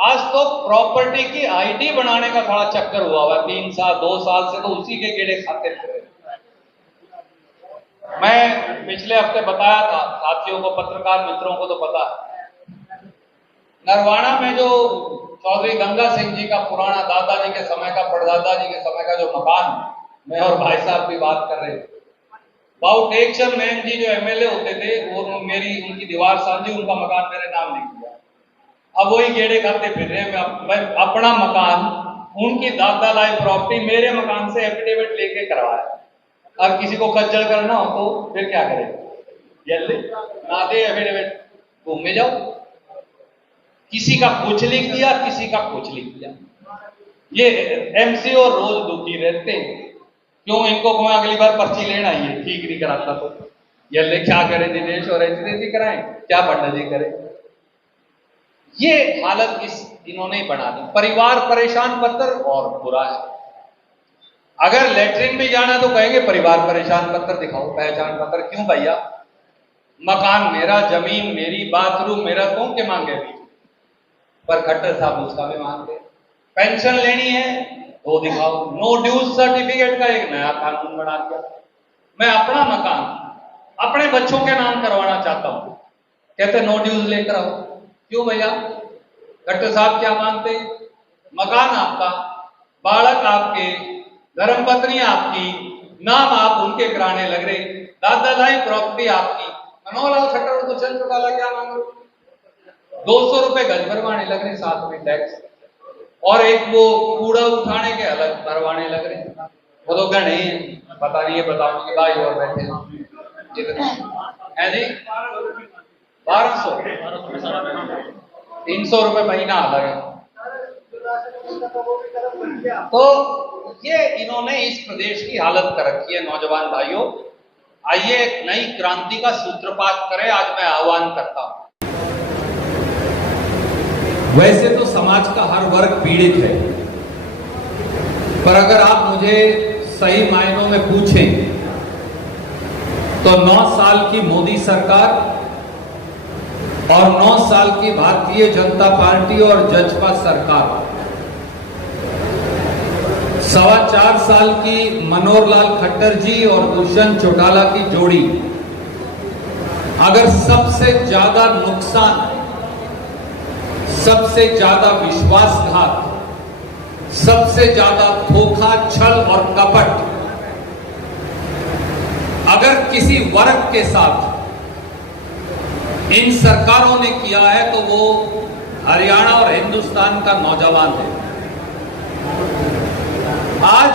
आज तो प्रॉपर्टी की आईडी बनाने का बड़ा चक्कर हुआ है। 3 साल 2 साल से तो उसी के गेड़े खाते थे। मैं पिछले हफ्ते बताया था साथियों को, पत्रकार मित्रों को तो पता है, नरवाना में जो चौधरी गंगा सिंह जी का पुराना दादाजी के समय का, परदादा जी के समय का जो मकान, मैं और भाई साहब भी बात कर रहे थे, बाबू टेकचंद मैन जी जो एमएलए होते थे, वो उनकी दीवार साझी, उनका मकान मेरे नाम लिख दिया। अब वही गेड़े खाते फिर रहे। मैं अपना मकान, उनकी दादा लाई प्रॉपर्टी मेरे मकान से एफिडेविट लेके करवाया। अब किसी को खज्जल करना हो तो फिर क्या करें? जल्दी ना दे एफिडेविट, घूमने जाओ। किसी का कुछ लिख दिया, किसी का कुछ लिख दिया। ये एमसी और रोज दुखी रहते हैं। क्यों? इनको मैं अगली बार पर्ची लेना ही है, ठीक नहीं कराता तो ये क्या करें? दिनेश और ऐसी कराएं, क्या पंडित जी करें? ये हालत इन्होंने बना दी। परिवार परेशान पत्र और बुरा है। अगर लेटरिन भी जाना तो कहेंगे परिवार परेशान पत्र दिखाओ, पहचान पत्र। क्यों भैया? मकान मेरा, जमीन मेरी, बाथरूम मेरा, तुम के मांगे भी? पर खट्टर साहब उसका भी मांगते। पेंशन लेनी है तो दिखाओ। नो ड्यूज सर्टिफिकेट का एक नया कानून बना दिया। मैं अपना मकान अपने बच्चों के नाम करवाना चाहता हूं, कहते नो ड्यूज लेकर आओ। क्यों भैया? खट्टर साहब क्या मांगते? मकान आपका, बालक आपके, धर्मपत्नी आपकी, नाम आप उनके कराने लग रहे, दादा दाई प्रॉपर्टी आपकी। मनोहरलाल खट्टर तो चल चुका, क्या मांग रहे? 200 रुपए गज भरवाने लग रहे, साथ में टैक्स, और एक वो कूड़ा उठाने के अलग भरवाने लग रहे। वो तो गणे पता नहीं है, बताओ कि भाई और बैठे है नहीं, 1200 300 रुपए महीना अलग है। तो ये इन्होंने इस प्रदेश की हालत कर रखी है। नौजवान भाइयों, आइए एक नई क्रांति का सूत्रपात करें। आज मैं आह्वान करता हूं। वैसे तो समाज का हर वर्ग पीड़ित है, पर अगर आप मुझे सही मायनों में पूछें तो 9 साल की मोदी सरकार और 9 साल की भारतीय जनता पार्टी और जजपा सरकार, 4.25 साल की मनोहरलाल खट्टर जी और दुष्यंत चौटाला की जोड़ी, अगर सबसे ज्यादा नुकसान, सबसे ज्यादा विश्वासघात, सबसे ज्यादा धोखा, छल और कपट अगर किसी वर्ग के साथ इन सरकारों ने किया है तो वो हरियाणा और हिंदुस्तान का नौजवान है। आज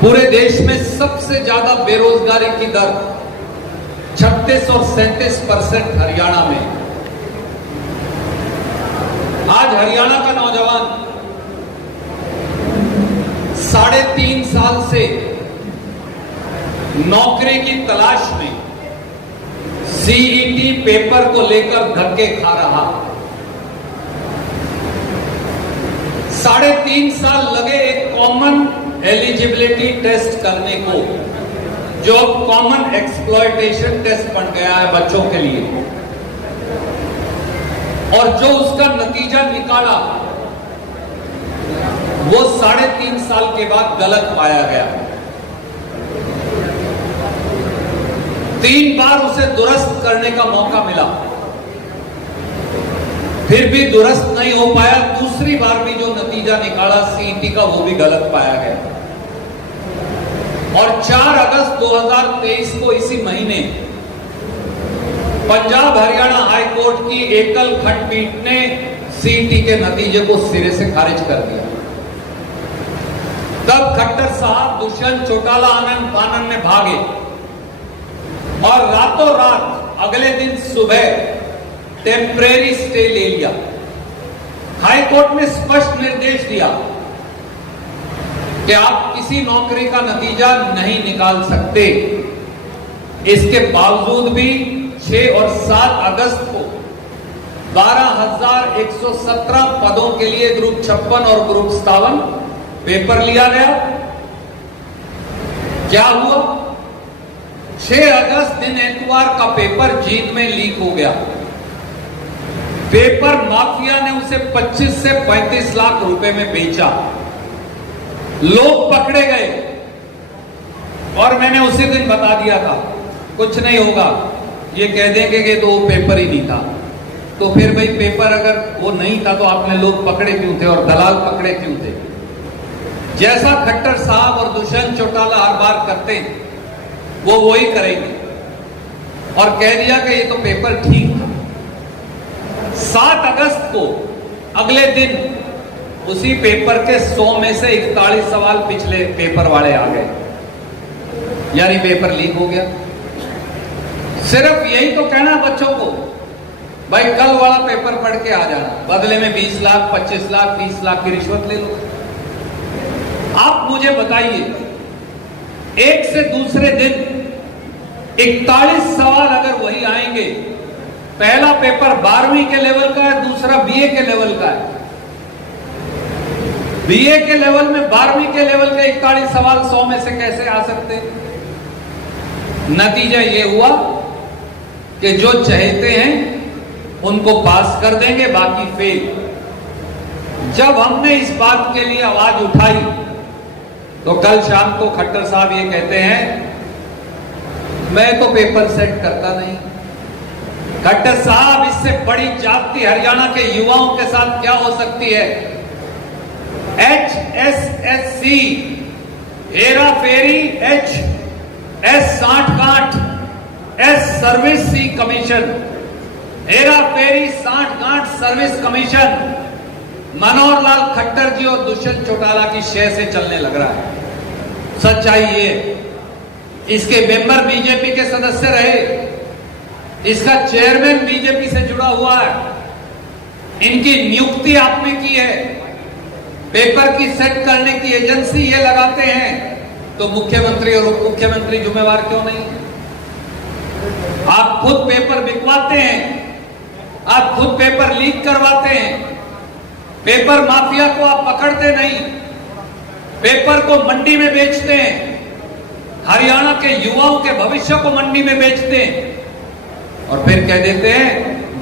पूरे देश में सबसे ज्यादा बेरोजगारी की दर 36 और 37% हरियाणा में। आज हरियाणा का नौजवान 3.5 साल से नौकरी की तलाश में सीईटी पेपर को लेकर धक्के खा रहा। 3.5 साल लगे एक कॉमन एलिजिबिलिटी टेस्ट करने को, जो कॉमन एक्सप्लॉयटेशन टेस्ट बन गया है बच्चों के लिए, और जो उसका नतीजा निकाला वो 3.5 साल के बाद गलत पाया गया। 3 बार उसे दुरुस्त करने का मौका मिला, फिर भी दुरुस्त नहीं हो पाया। दूसरी बार भी जो नतीजा निकाला सीईटी का, वो भी गलत पाया गया। और 4 अगस्त 2023 को इसी महीने पंजाब हरियाणा हाई कोर्ट की एकल खंडपीठ ने सीईटी के नतीजे को सिरे से खारिज कर दिया। तब खट्टर साहब, दुष्यंत चौटाला, आनंद फानन में भागे और रातों रात अगले दिन सुबह टेम्परेरी स्टे ले लिया। हाई कोर्ट ने स्पष्ट निर्देश दिया कि आप किसी नौकरी का नतीजा नहीं निकाल सकते। इसके बावजूद भी 6 और 7 अगस्त को 12,117 पदों के लिए ग्रुप 56 और ग्रुप 57 पेपर लिया गया। क्या हुआ? 6 अगस्त दिन एतवार का पेपर जींद में लीक हो गया। पेपर माफिया ने उसे 25 से 35 लाख रुपए में बेचा। लोग पकड़े गए और मैंने उसी दिन बता दिया था कुछ नहीं होगा, ये कह देंगे कि तो वो पेपर ही नहीं था। तो फिर भाई पेपर अगर वो नहीं था तो आपने लोग पकड़े क्यों थे और दलाल पकड़े क्यों थे? जैसा खट्टर साहब और दुष्यंत चौटाला हर बार करते हैं वो वही करेंगे और कह दिया कि ये तो पेपर ठीक था। 7 अगस्त को अगले दिन उसी पेपर के 100 में से 41 सवाल पिछले पेपर वाले आ गए, यानी पेपर लीक हो गया। सिर्फ यही तो कहना बच्चों को, भाई कल वाला पेपर पढ़ के आ जाना, बदले में 20 लाख 25 लाख 30 लाख की रिश्वत ले लो। आप मुझे बताइए, एक से दूसरे दिन 41 सवाल अगर वही आएंगे, पहला पेपर 12वीं के लेवल का है, दूसरा बीए के लेवल का है। बीए के लेवल में 12वीं के लेवल के 41 सवाल 100 में से कैसे आ सकते? नतीजा ये हुआ कि जो चाहते हैं उनको पास कर देंगे, बाकी फेल। जब हमने इस बात के लिए आवाज उठाई तो कल शाम को खट्टर साहब ये कहते हैं मैं तो पेपर सेट करता नहीं। खट्टर साहब, इससे बड़ी जाति हरियाणा के युवाओं के साथ क्या हो सकती है? HSSC हेरा फेरी, HS 60 S सर्विस सी कमीशन, हेरा फेरी 60 सर्विस कमीशन मनोहर लाल खट्टर जी और दुष्यंत चौटाला की शय से चलने लग रहा है। सच्चाई ये, इसके मेंबर बीजेपी के सदस्य रहे, इसका चेयरमैन बीजेपी से जुड़ा हुआ है, इनकी नियुक्ति आपने की है, पेपर की सेट करने की एजेंसी ये लगाते हैं, तो मुख्यमंत्री और उप मुख्यमंत्री जिम्मेवार क्यों नहीं? आप खुद पेपर बिकवाते हैं, आप खुद पेपर लीक करवाते हैं, पेपर माफिया को आप पकड़ते नहीं, पेपर को मंडी में बेचते हैं, हरियाणा के युवाओं के भविष्य को मंडी में बेचते हैं और फिर कह देते हैं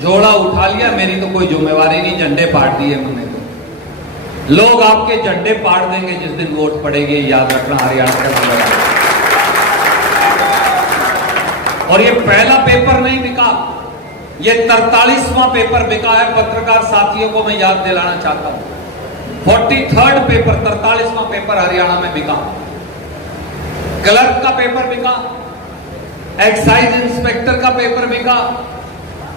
जोड़ा उठा लिया, मेरी तो कोई जिम्मेवारी नहीं, झंडे पाड़ दिए मैंने। तो लोग आपके झंडे पाड़ देंगे जिस दिन वोट पड़ेगी, याद रखना हरियाणा के नंबर। और ये पहला पेपर नहीं बिका, ये 43वां पेपर बिका है। पत्रकार साथियों को मैं याद दिलाना चाहता हूं, 43rd पेपर, 43वां पेपर हरियाणा में बिका। क्लर्क का पेपर बिका, एक्साइज इंस्पेक्टर का पेपर बिका,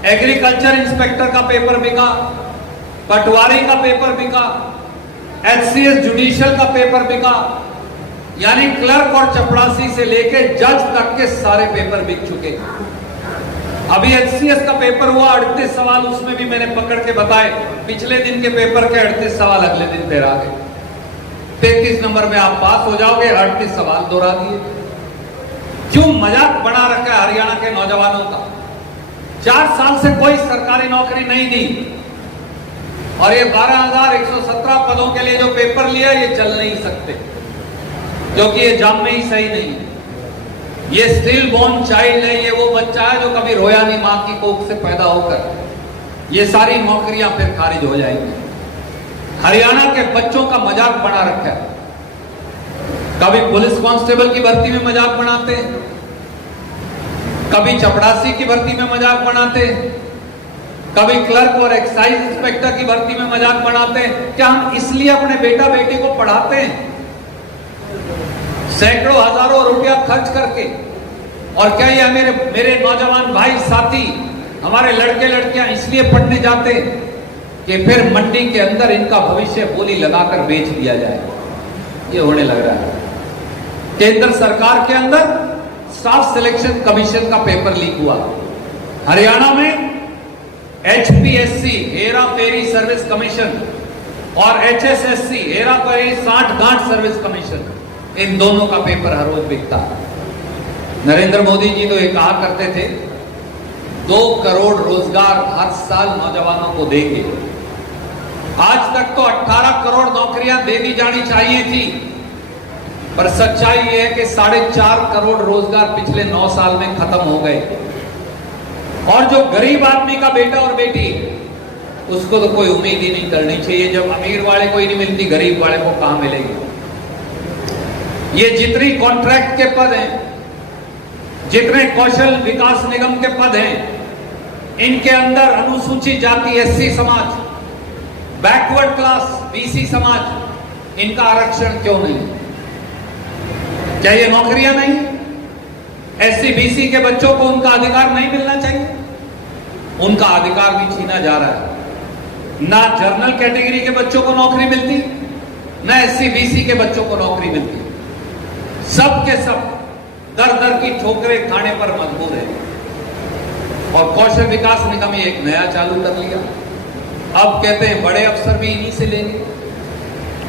एग्रीकल्चर इंस्पेक्टर का पेपर बिका, पटवारी का पेपर बिका, HCS जुडिशियल का पेपर बिका, यानी क्लर्क और चपरासी से लेके जज तक के सारे पेपर बिक चुके। अभी HCS का पेपर हुआ, 38 सवाल उसमें भी मैंने पकड़ के बताए, पिछले दिन के पेपर के 38 सवाल अगले दिन फिर आ गए। 33 नंबर में आप पास हो जाओगे, 38 सवाल दोहरा दिए। क्यों मजाक बना रखा है हरियाणा के नौजवानों का? 4 साल से कोई सरकारी नौकरी नहीं दी और ये 12,117 पदों के लिए जो पेपर लिया ये चल नहीं सकते, क्योंकि ये जाम में ही सही नहीं है। ये स्टिल बोर्न चाइल्ड है, ये वो बच्चा है जो कभी रोया नहीं मां की कोख से पैदा होकर। ये सारी नौकरियां फिर खारिज हो जाएंगी। हरियाणा के बच्चों का मजाक बना रखा है, कभी पुलिस कांस्टेबल की भर्ती में मजाक बनाते, कभी चपरासी की भर्ती में मजाक बनाते, कभी क्लर्क और एक्साइज इंस्पेक्टर की भर्ती में मजाक बनाते। क्या हम इसलिए अपने बेटा बेटी को पढ़ाते हैं सैकड़ों हजारों रुपया खर्च करके? और क्या ये मेरे नौजवान भाई साथी, हमारे लड़के लड़कियां इसलिए पढ़ने जाते कि फिर मंडी के अंदर इनका भविष्य बोली लगाकर बेच दिया जाए? ये होने लग रहा है। केंद्र सरकार के अंदर स्टाफ सिलेक्शन कमीशन का पेपर लीक हुआ, हरियाणा में HPSC Hera ferry service commission और HSSC हेरा फेरी 60 सर्विस कमीशन, इन दोनों का पेपर हर रोज बिकता। नरेंद्र मोदी जी तो ये कहा करते थे 2 करोड़ रोजगार हर साल नौजवानों को देंगे। आज तक तो 18 करोड़ नौकरियां दे दी जानी चाहिए थी, पर सच्चाई ये है कि 4.5 करोड़ रोजगार पिछले 9 साल में खत्म हो गए। और जो गरीब आदमी का बेटा और बेटी उसको तो कोई उम्मीद ही नहीं करनी चाहिए। जब अमीर वाले को ही नहीं मिलती, गरीब वाले को कहां मिलेगी? ये जितनी कॉन्ट्रैक्ट के पद हैं, जितने कौशल विकास निगम के पद हैं, इनके अंदर अनुसूचित जाति एससी समाज, बैकवर्ड क्लास बीसी समाज, इनका आरक्षण क्यों नहीं? क्या ये नौकरियां नहीं? एससी बीसी के बच्चों को उनका अधिकार नहीं मिलना चाहिए? उनका अधिकार भी छीना जा रहा है। ना जनरल कैटेगरी के बच्चों को नौकरी मिलती, ना एससी बीसी के बच्चों को नौकरी मिलती। सब के सब दर दर की ठोकरें खाने पर मजबूर है। और कौशल विकास निगम एक नया चालू कर लिया। अब कहते हैं बड़े अफसर भी इन्हीं से लेंगे,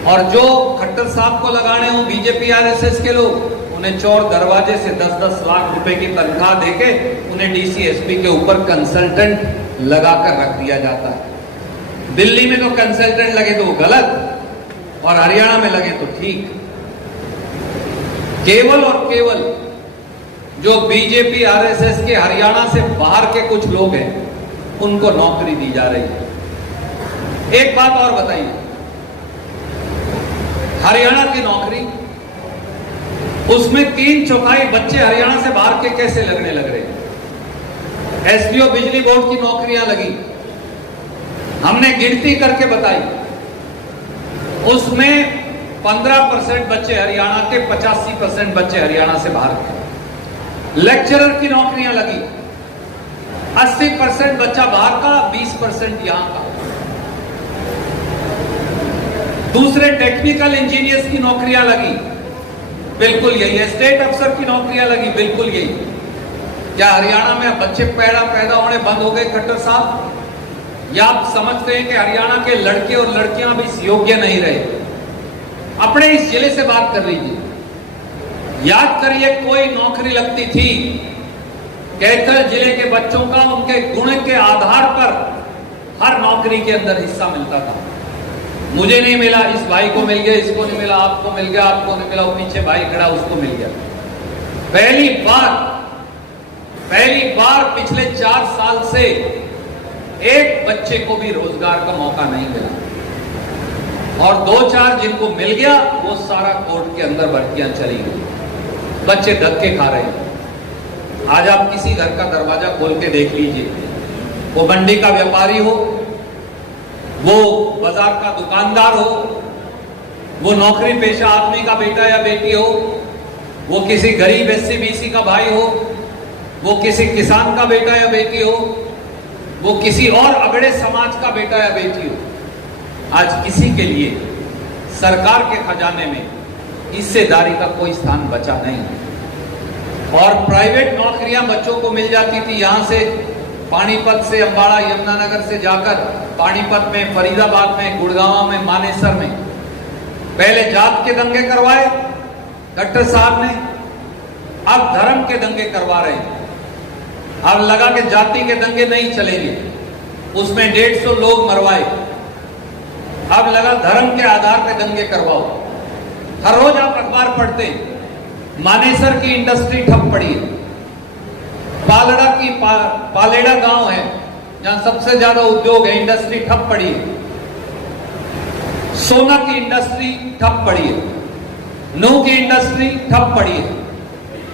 और जो खट्टर साहब को लगाने हो बीजेपी आरएसएस के लोग, उन्हें चोर दरवाजे से 10-10 लाख रुपए की तनख्वाह देके उन्हें डीसी एसपी के ऊपर कंसल्टेंट लगाकर रख दिया जाता है। दिल्ली में तो कंसल्टेंट लगे तो वो गलत, और हरियाणा में लगे तो ठीक। केवल और केवल जो बीजेपी आरएसएस के हरियाणा से बाहर के कुछ लोग हैं, उनको नौकरी दी जा रही है। एक बात और बताइए, हरियाणा की नौकरी, उसमें 3/4 बच्चे हरियाणा से बाहर के कैसे लगने लग रहे हैं? एसडीओ बिजली बोर्ड की नौकरियां लगी, हमने गिनती करके बताई, उसमें 15% बच्चे हरियाणा के, 85% बच्चे हरियाणा से बाहर के। लेक्चरर की नौकरियां लगी, 80% बच्चा बाहर का, 20% यहां का। दूसरे टेक्निकल इंजीनियर्स की नौकरियां लगी, बिल्कुल यही। स्टेट अफसर की नौकरियां लगी, बिल्कुल यही। क्या हरियाणा में बच्चे पैदा होने बंद हो गए खट्टर साहब? या आप समझते हैं कि हरियाणा के लड़के और लड़कियां भी योग्य नहीं रहे? अपने इस जिले से बात कर लीजिए, याद करिए कोई नौकरी लगती थी, कैथल जिले के बच्चों का उनके गुण के आधार पर हर नौकरी के अंदर हिस्सा मिलता था। मुझे नहीं मिला, इस भाई को मिल गया, इसको नहीं मिला, आपको मिल गया, आपको नहीं मिला, वो पीछे भाई खड़ा उसको मिल गया। पहली बार पिछले 4 साल से एक बच्चे को भी रोजगार का मौका नहीं मिला, और 2-4 जिनको मिल गया वो सारा कोर्ट के अंदर भर्तियां चली गई। बच्चे धक्के खा रहे हैं। आज आप किसी घर का दरवाजा खोल के देख लीजिए, वो मंडी का व्यापारी हो, वो बाजार का दुकानदार हो, वो नौकरी पेशा आदमी का बेटा या बेटी हो, वो किसी गरीब एससी बीसी का भाई हो, वो किसी किसान का बेटा या बेटी हो, वो किसी और अगड़े समाज का बेटा या बेटी हो, आज किसी के लिए सरकार के खजाने में हिस्सेदारी का कोई स्थान बचा नहीं। और प्राइवेट नौकरियां बच्चों को मिल जाती थी, यहां से पानीपत से, अंबाड़ा, यमुनानगर से जाकर पानीपत में, फरीदाबाद में, गुड़गांव में, मानेसर में पहले जात के दंगे करवाए खट्टर साहब ने, अब धर्म के दंगे करवा रहे हैं। अब लगा कि जाति के दंगे नहीं चलेंगे, उसमें 150 लोग मरवाए। अब लगा धर्म के आधार पर दंगे करवाओ। हर रोज आप अखबार पढ़ते हैं, मानेसर की इंडस्ट्री ठप पड़ी है, पालेड़ा गांव है जहां सबसे ज्यादा उद्योग है, इंडस्ट्री ठप पड़ी है। सोना की इंडस्ट्री ठप पड़ी है, नूह की इंडस्ट्री ठप पड़ी है,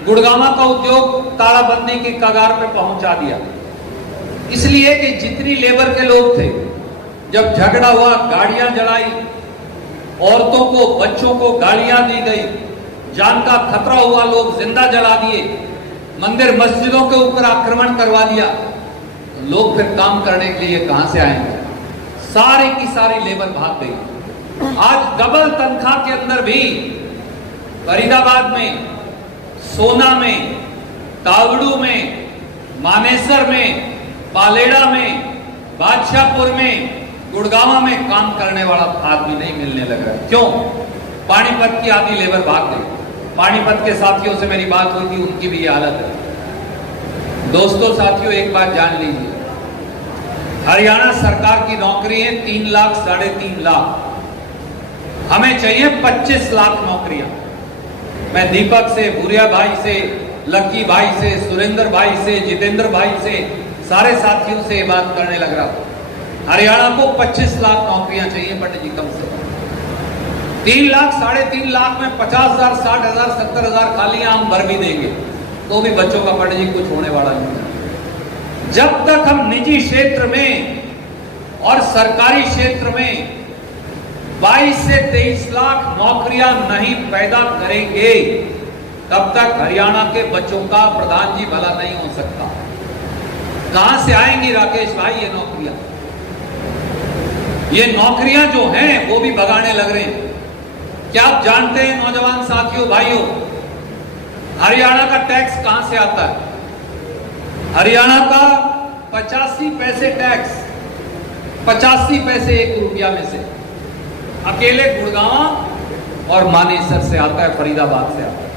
गुड़गांव का उद्योग तालाबंदी की कगार पे पहुंचा दिया। इसलिए कि जितनी लेबर के लोग थे, जब झगड़ा हुआ गाड़ियां जलाई, औरतों को, बच्चों को गालियां दी गई, जान का खतरा हुआ, लोग जिंदा जला दिए, मंदिर मस्जिदों के ऊपर आक्रमण करवा दिया, लोग फिर काम करने के लिए कहां से आएंगे? सारी की सारी लेबर भाग गई। आज डबल तनख्वाह के अंदर भी फरीदाबाद में, सोना में, तावड़ू में, मानेसर में, पालेड़ा में, बादशाहपुर में, गुड़गांव में काम करने वाला आदमी नहीं मिलने लगा। क्यों? पानीपत की आधी लेबर भाग गई। पानीपत के साथियों से मेरी बात हुई थी, उनकी भी ये हालत है। दोस्तों, साथियों, एक बात जान लीजिए, हरियाणा सरकार की नौकरी है 3 लाख, 3.5 लाख। हमें चाहिए 25 लाख नौकरियां। मैं दीपक से, भूरिया भाई से, लक्की भाई से, सुरेंद्र भाई से, जितेंद्र भाई से, सारे साथियों से ये बात करने लग रहा हूं। हरियाणा को 25 लाख नौकरियां चाहिए पंडित जी, कम से कम 3 लाख 3.5 लाख में 50,000, 60,000, 70,000 खालियां हम भर भी देंगे तो भी बच्चों का पंडित जी कुछ होने वाला नहीं। जब तक हम निजी क्षेत्र में और सरकारी क्षेत्र में 22 से 23 लाख नौकरियां नहीं पैदा करेंगे तब तक हरियाणा के बच्चों का प्रधान जी भला नहीं हो सकता। कहां से आएंगी राकेश भाई ये नौकरियां? ये नौकरियां जो हैं वो भी भगाने लग रहे हैं। क्या आप जानते हैं नौजवान साथियों भाइयों, हरियाणा का टैक्स कहां से आता है? हरियाणा का 85 पैसे टैक्स, 85 पैसे 1 रुपया में से अकेले गुड़गांव और मानेसर से आता है, फरीदाबाद से आता है।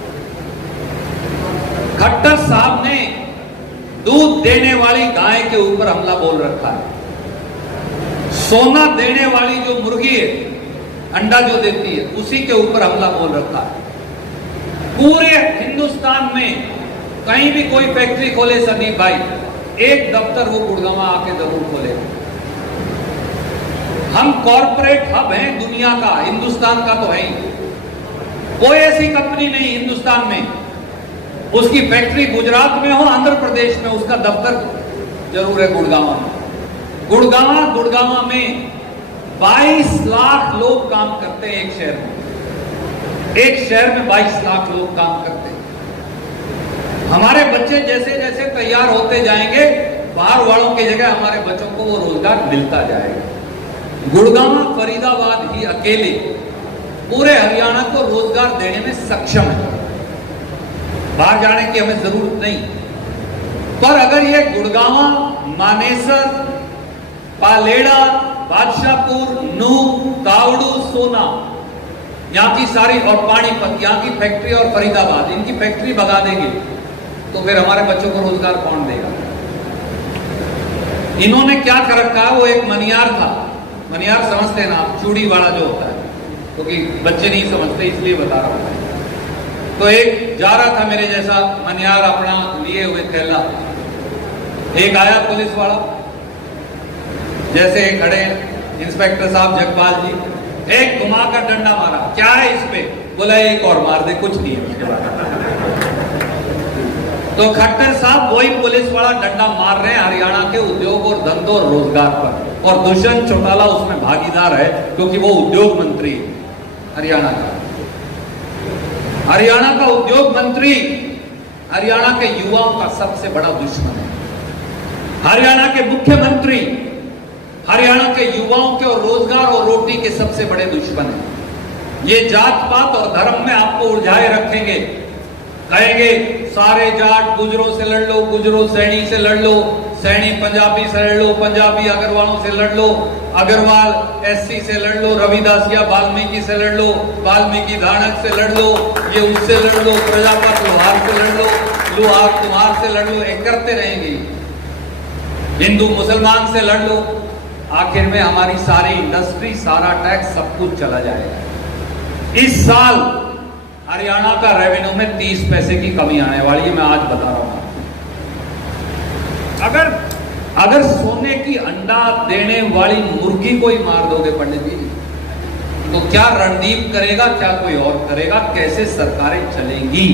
खट्टर साहब ने दूध देने वाली गाय के ऊपर हमला बोल रखा है। सोना देने वाली जो मुर्गी है, अंडा जो देती है, उसी के ऊपर हमला बोल रखा है। पूरे हिंदुस्तान में कहीं भी कोई फैक्ट्री खोले संदीप भाई, एक दफ्तर वो गुड़गांव आके जरूर खोले। हम कॉरपोरेट हब हैं दुनिया का, हिंदुस्तान का तो है ही। कोई ऐसी कंपनी नहीं हिंदुस्तान में, उसकी फैक्ट्री गुजरात में हो, आंध्र प्रदेश में, उसका दफ्तर जरूर है गुड़गांव में। गुड़गांव में 22 लाख लोग काम करते हैं एक शहर में। एक शहर में 22 लाख लोग काम करते हैं। हमारे बच्चे जैसे जैसे तैयार होते जाएंगे, बाहर वालों की जगह हमारे बच्चों को वो रोजगार मिलता जाएगा। गुड़गांव फरीदाबाद ही अकेले पूरे हरियाणा को रोजगार देने में सक्षम है। बाहर जाने की हमें जरूरत नहीं। पर अगर ये गुड़गांव, मानेसर, पालेड़ा, बादशाहपुर, नूह, तावड़ू, सोना, यहां की सारी, और पानीपत, यहां की फैक्ट्री, और फरीदाबाद, इनकी फैक्ट्री भगा देंगे तो फिर हमारे बच्चों को रोजगार कौन देगा? इन्होंने क्या कर रखा है? वो एक मनियार था, मनियार समझते हैं ना आप, चूड़ी वाला जो होता है, क्योंकि तो बच्चे नहीं समझते इसलिए बता रहा हूं। तो एक जा रहा था मेरे जैसा मनियार अपना लिए हुए थैला, एक आया पुलिस वाला, जैसे खड़े इंस्पेक्टर साहब जगपाल जी, एक घुमा कर डंडा मारा, क्या है इस पे? बोला एक और मार दे, कुछ नहीं है उसके बाद। तो खट्टर साहब वही पुलिस वाला डंडा मार रहे हैं हरियाणा के उद्योग और धंधों और रोजगार पर, और दुष्यंत चौटाला उसमें भागीदार है क्योंकि वो उद्योग मंत्री है हरियाणा का। हरियाणा का उद्योग मंत्री हरियाणा के युवाओं का सबसे बड़ा दुश्मन है। हरियाणा के मुख्यमंत्री हरियाणा के युवाओं के और रोजगार और रोटी के सबसे बड़े दुश्मन हैं। ये जात पात और धर्म में आपको उलझाए रखेंगे, कहेंगे सारे जाट गुजरों से लड़ लो, गुजरों सैनी से लड़ लो, सैनी पंजाबी से लड़ लो, पंजाबी अग्रवालों से लड़ लो, अग्रवाल एससी से लड़ लो, रविदासिया वाल्मीकि से लड़ लो, वाल्मीकि धानक से लड़ लो, ये उससे लड़ लो, प्रजापत लोहार से लड़ लो, लोहार कुम्हार से लड़ लो, एक करते रहेंगे। हिंदू मुसलमान से लड़ लो, आखिर में हमारी सारी इंडस्ट्री, सारा टैक्स, सब कुछ चला जाएगा। इस साल हरियाणा का रेवेन्यू में 30 पैसे की कमी आने वाली है, मैं आज बता रहा हूं। अगर सोने की अंडा देने वाली मुर्गी को ही मार दोगे पंडित जी, तो क्या रणदीप करेगा, क्या कोई और करेगा? कैसे सरकारें चलेंगी?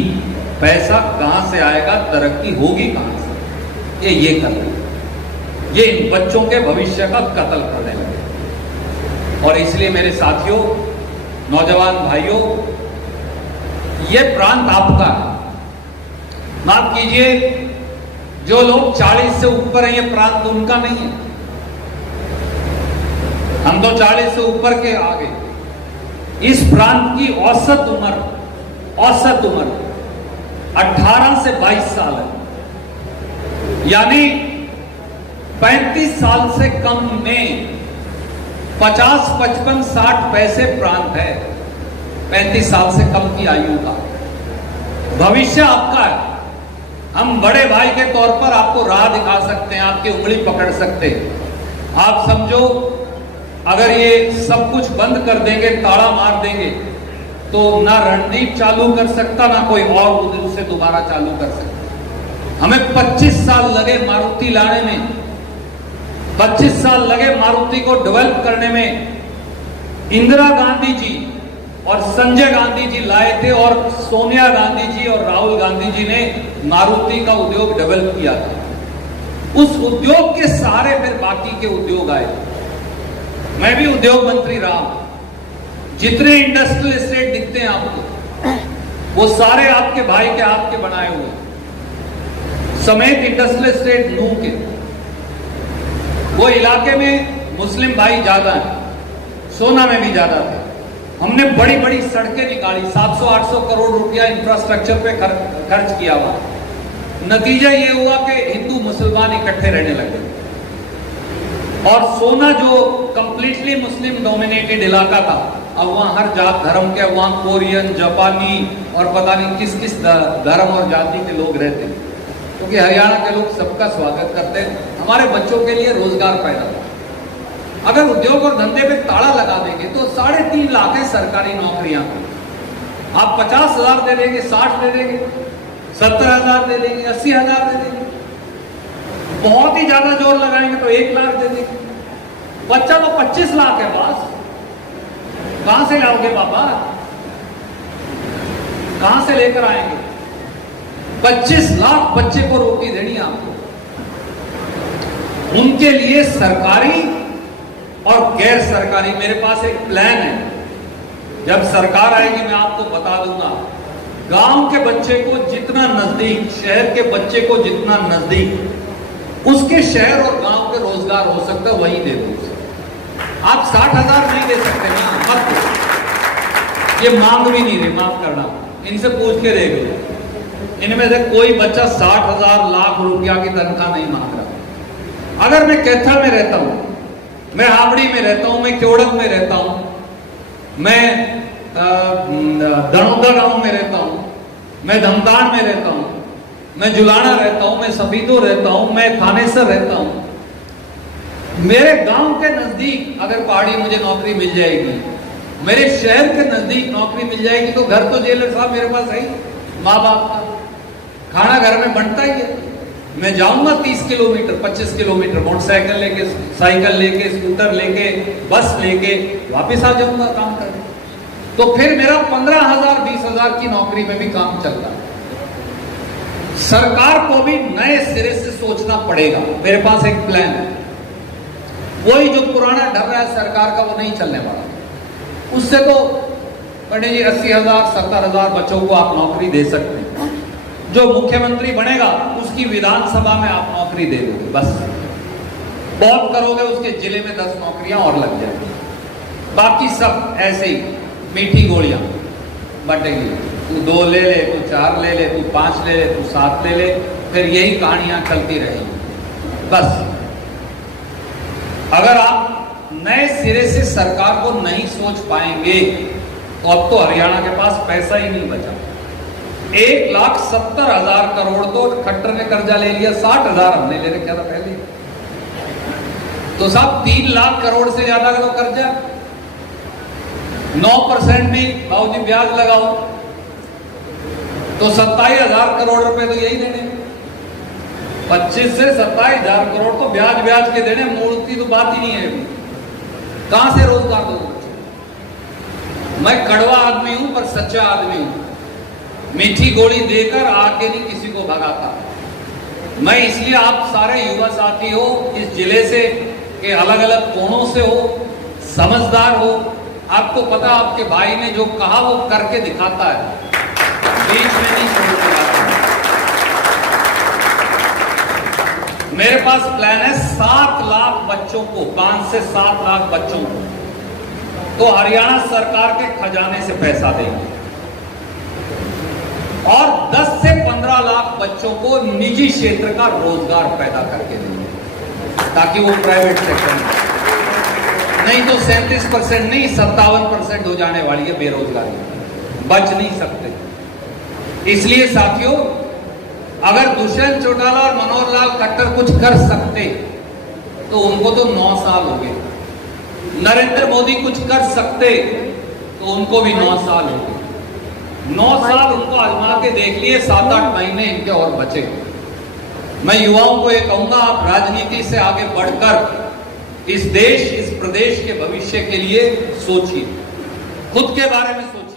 पैसा कहां से आएगा? तरक्की होगी कहां से? ये कर रहे, ये इन बच्चों के भविष्य का कत्ल करने लगे। और इसलिए मेरे साथियों, नौजवान भाइयों, ये प्रांत आपका है। माफ कीजिए, जो लोग 40 से ऊपर हैं, ये प्रांत उनका नहीं है। हम तो 40 से ऊपर के आगे। इस प्रांत की औसत उम्र 18 से 22 साल है, यानी 35 साल से कम में 50, 55, 60 पैसे प्रांत है। 35 साल से कम की आयु का भविष्य आपका है। हम बड़े भाई के तौर पर आपको राह दिखा सकते हैं, आपकी उंगली पकड़ सकते हैं। आप समझो, अगर ये सब कुछ बंद कर देंगे, ताला मार देंगे, तो ना रणदीप चालू कर सकता, ना कोई और उसे दोबारा चालू कर सकता। हमें 25 साल लगे मारुति लाने में, 25 साल लगे मारुति को डेवलप करने में। इंदिरा गांधी जी और संजय गांधी जी लाए थे और सोनिया गांधी जी और राहुल गांधी जी ने मारुति का उद्योग डेवलप किया था। उस उद्योग के सहारे फिर बाकी के उद्योग आए। मैं भी उद्योग मंत्री रहा हूं। जितने इंडस्ट्रियल एस्टेट दिखते हैं आपको, वो सारे आपके भाई के हाथ के बनाए हुए, समेत इंडस्ट्रियल एस्टेट नूह के। वो इलाके में मुस्लिम भाई ज्यादा हैं, सोना में भी ज्यादा थे। हमने बड़ी बड़ी सड़कें निकाली, 700-800 करोड़ रुपया इंफ्रास्ट्रक्चर पे खर्च किया हुआ। नतीजा ये हुआ कि हिंदू मुसलमान इकट्ठे रहने लगे और सोना जो कंप्लीटली मुस्लिम डोमिनेटेड इलाका था, अब वहां हर जात धर्म के, वहां कोरियन, जापानी और पता नहीं किस किस धर्म और जाति के लोग रहते हैं, क्योंकि हरियाणा के लोग सबका स्वागत करते हैं। हमारे बच्चों के लिए रोजगार पैदा हुआ। अगर उद्योग और धंधे पे ताला लगा देंगे तो 3.5 लाख है सरकारी नौकरियां। आप 50,000 दे देंगे, 60 दे देंगे, 70,000 दे देंगे, 80,000 दे देंगे, बहुत ही ज्यादा जोर लगाएंगे तो 1 लाख दे देंगे। बच्चा तो 25 लाख है पास, कहां से लाओगे बाबा, कहां से लेकर आएंगे? 25 लाख बच्चे को रोटी देनी है आपको। उनके लिए सरकारी और गैर सरकारी, मेरे पास एक प्लान है। जब सरकार आएगी मैं आपको बता दूंगा। गांव के बच्चे को जितना नजदीक, शहर के बच्चे को जितना नजदीक, उसके शहर और गांव के रोजगार हो सकता है वहीं दे दो। आप 60,000 नहीं दे सकते ना, मत दो। ये मांग भी नहीं रहे, माफ करना, इनसे पूछ के देख लो। इनमें से कोई बच्चा 60,000 लाख रुपया की तनख्वाह नहीं मांग रहा। अगर मैं कैथल में रहता हूं, मैं हावड़ी में रहता हूं, मैं क्योड़क में रहता हूं, मैं दनोदा गांव में रहता हूं, मैं धमदान में रहता हूं, मैं जुलाना रहता हूं, मैं सफीदो रहता हूं, मैं थानेसर रहता हूं। मेरे गांव के नजदीक अगर पहाड़ी मुझे नौकरी मिल जाएगी, मेरे शहर के नजदीक नौकरी मिल जाएगी, तो घर तो जेलर साहब मेरे पास है, माँ बाप का खाना घर में बनता ही है। मैं जाऊंगा 30 किलोमीटर 25 किलोमीटर मोटरसाइकिल लेके, साइकिल लेके, स्कूटर लेके, बस लेके वापस आ जाऊंगा काम करने। तो फिर मेरा 15,000 20,000 की नौकरी में भी काम चलता है। सरकार को भी नए सिरे से सोचना पड़ेगा। मेरे पास एक प्लान है। वही जो पुराना डर रहा है सरकार का, वो नहीं चलने वाला। उससे तो पंडित जी 80,000 70,000 बच्चों को आप नौकरी दे सकते हैं। जो मुख्यमंत्री बनेगा उसकी विधानसभा में आप नौकरी दे दोगे, बस बहुत करोगे, उसके जिले में 10 नौकरियां और लग जाएंगी। बाकी सब ऐसे ही मीठी गोलियां बटेंगी। तू 2 ले ले, तू 4 ले ले, तू 5 ले ले, तू 7 ले ले, फिर यही कहानियां चलती रहेंगी। बस अगर आप नए सिरे से सरकार को नहीं सोच पाएंगे तो अब तो हरियाणा के पास पैसा ही नहीं बचा। 1,70,000 करोड़ तो खट्टर ने कर्जा ले लिया, 60,000 हमने ले रखा था पहले। तो साहब 3 लाख करोड़ से ज्यादा का तो कर्जा, 9% में बाबूजी ब्याज लगाओ तो 27,000 करोड़ रुपए तो यही देने। 25 से 27,000 करोड़ तो ब्याज ब्याज के देने, मूल की तो बात ही नहीं है। कहां से रोजगार दो? मैं कड़वा आदमी हूं पर सच्चा आदमी हूं। मीठी गोली देकर आके नहीं किसी को भगाता। मैं इसलिए आप सारे युवा साथी हो, इस जिले से के अलग अलग कोणों से हो, समझदार हो, आपको पता आपके भाई ने जो कहा वो करके दिखाता है, बीच में नहीं छोड़ता। मेरे पास प्लान है 7 लाख बच्चों को, 5 से 7 लाख बच्चों को तो हरियाणा सरकार के खजाने से पैसा देंगे और 10 से 15 लाख बच्चों को निजी क्षेत्र का रोजगार पैदा करके देंगे ताकि वो प्राइवेट सेक्टर में, नहीं तो 37% नहीं 57% हो जाने वाली है बेरोजगारी, बच नहीं सकते। इसलिए साथियों, अगर दुष्यंत चौटाला और मनोहर लाल खट्टर कुछ कर सकते तो उनको तो 9 साल हो गए। नरेंद्र मोदी कुछ कर सकते तो उनको भी 9 साल हो गए। 9 साल उनको आजमा के देख लिए, 7-8 महीने इनके और बचे। मैं युवाओं को ये कहूंगा, आप राजनीति से आगे बढ़कर इस देश, इस प्रदेश के भविष्य के लिए सोचिए, खुद के बारे में सोचिए।